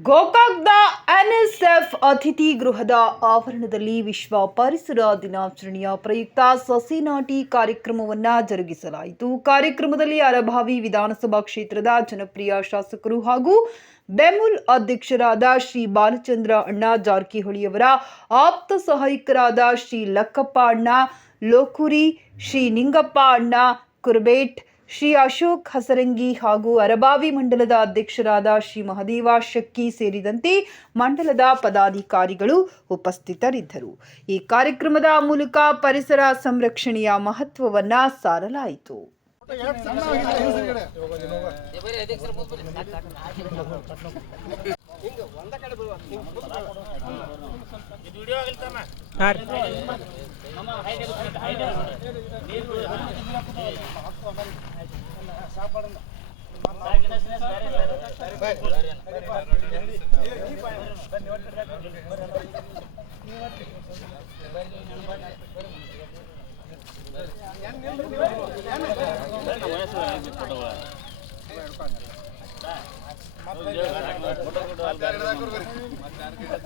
ಗೋಕಾಕ್ದ NSF ಅತಿಥಿ ಗೃಹದ ಆವರಣದಲ್ಲಿ ವಿಶ್ವ ಪರಿಸರ ದಿನಾಚರಣೆಯ ಪ್ರಯುಕ್ತ ಸಸಿ ನಾಟಿ ಕಾರ್ಯಕ್ರಮವನ್ನ ಜರುಗಿಸಲಾಯಿತು. ಕಾರ್ಯಕ್ರಮದಲ್ಲಿ ಅರಭಾವಿ ವಿಧಾನಸಭಾ ಕ್ಷೇತ್ರದ ಜನಪ್ರಿಯ ಶಾಸಕರು ಹಾಗೂ ಬೆಮುಲ್ ಅಧ್ಯಕ್ಷರಾದ ಶ್ರೀ ಬಾಲಚಂದ್ರ ಅಣ್ಣ ಜಾರಕಿಹೊಳಿಯವರ ಆಪ್ತ ಸಹಾಯಕರಾದ ಶ್ರೀ ಲಕ್ಕಪ್ಪ ಅಣ್ಣ, ಲೋಕುರಿ, ಶ್ರೀ ನಿಂಗಪ್ಪ ಅಣ್ಣ, ಕುರ್ಬೇಟ್ ಶ್ರೀ ಅಶೋಕ್ ಹಸರಂಗಿ ಹಾಗೂ ಅರಬಾವಿ ಮಂಡಲದ ಅಧ್ಯಕ್ಷರಾದ ಶ್ರೀ ಮಹದೇವ ಶಕ್ಕಿ ಸೇರಿದಂತೆ ಮಂಡಲದ ಪದಾಧಿಕಾರಿಗಳು ಉಪಸ್ಥಿತರಿದ್ದರು. ಈ ಕಾರ್ಯಕ್ರಮದ ಮೂಲಕ ಪರಿಸರ ಸಂರಕ್ಷಣೆಯ ಮಹತ್ವವನ್ನು ಸಾರಲಾಯಿತು. ಮತ್ತೆ